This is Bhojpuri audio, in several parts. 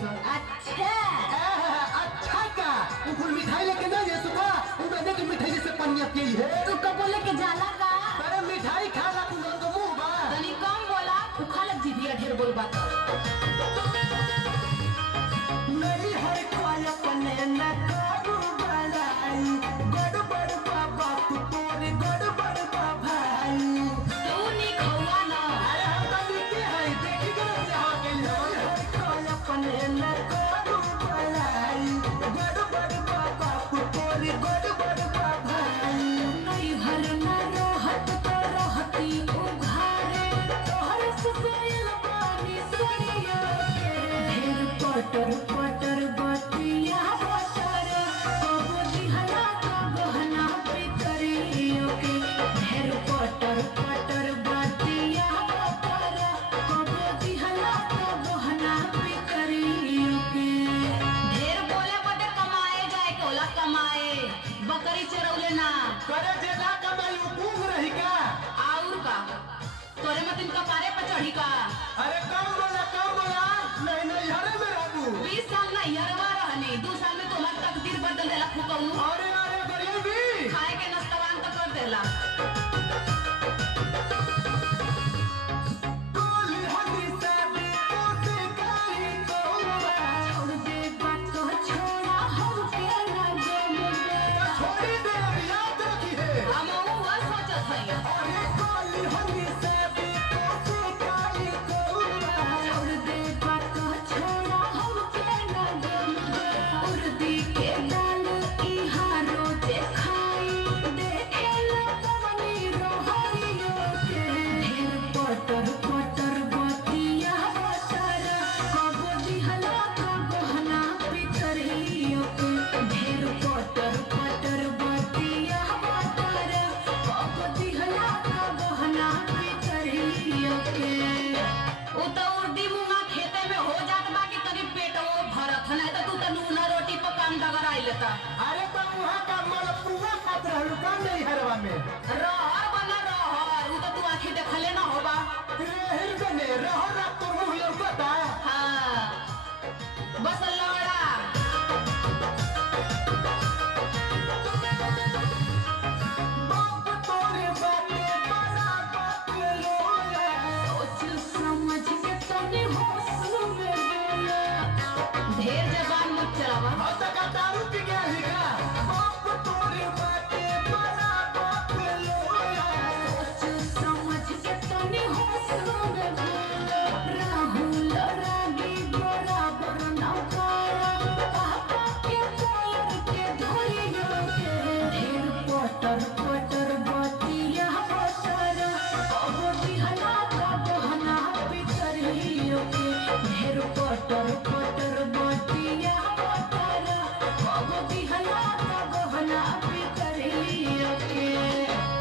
सन। अच्छा अच्छा का फूल मिठाई लेके ना ये सुखा उन्होंने की मिठाई जैसे पनिया की है। तू कब लेके जाला का? अरे मिठाई खा ला तू तो मुंह बा तनी कम बोला उखा लग जीदिया ढेर बोल बात नहीं हर कोई अपने न करू बनाई गड़बड़ बाबा तू तोरे गड़बड़ भाई तू नहीं खौआ ना। अरे हम तो लिखे हैं देखी के यहाँ के लिए हर कोई अपने न करू बनाई गड़बड़ बाबा तू तोरे गड़बड़ भाई नहीं भर ना रहत तो रहती उघारे तोहर सुसैल पानी सरिया ढेर पटर पटर बतिया बटर कबो दिहला का गहना पितरियो के ढेर पटर पटर बतिया बटर कबो दिहला का गहना पितरियो के ढेर बोले बदे कमाए जाए के ओला कमाए बकरी चरौले ना करे जे ना कमाई उपूग रही का और का तोरे मतिन कपारे पर चढ़ी का। अरे कम बोला नहीं नहीं हरे में रहू 20 साल ना यरवा रहनी 2 साल में तुम्हार तकदीर बदल देला फुकऊ अरे अरे गरीबी खाए के नस्तवान तो कर देला। टोली हदी से भी कोसे काली तोवा छोड़ दे बात को छोड़ा हम के ना गम छोड़ी दे याद रखी है हम वो सोचत है अरे टोली हदी से भी कोसे काली तोवा छोड़ दे बात को छोड़ा हम के ना गम उर्दी के दाल ई हारो जे खाई देखे ला कवनी रोहरियो के ढेर पटर पटर बतिया बटर कबो दिहला का गहना पितरियो के ढेर पटर पटर बतिया बटर कबो दिहला का गहना पितरियो के उ तो उर्दी मुंगा खेते में हो जात बा कि तनी पेटवो भरत नहीं तो तू तो नूना रोटी पर काम डगर आई लेता। अरे तो वहां का मलपुआ पात्र हलका नहीं हरवा में रहर बना रहर उ तो तू आंखी देखले ना होबा। रेहिर बने रहो ना तो मुंह लौकता हाँ बस लड़ा बाप तोरे बाटे बड़ा बात लोया सोच समझ के तनी होश में बोला ढेर जबान मत चलावा। हद का दारू पी गया ही का बाप तोरे बाटे बड़ा बात लोया सोच समझ के तनी होश में बोला राहुल रागी बराबर ना पाया पापा के पैर के धोइयो के ढेर पटर पटर बतिया बटर कबो दिहला का गहना पितरियो के ढेर पटर पटर बतिया बटर कबो दिहला का गहना पितरियो के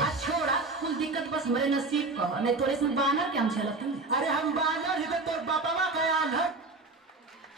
आ छोड़ा कुल दिक्कत बस मेरे नसीब का नहीं तोरे से बानर के हम चलत। अरे हम बानर ही तो तोर बापा का आन है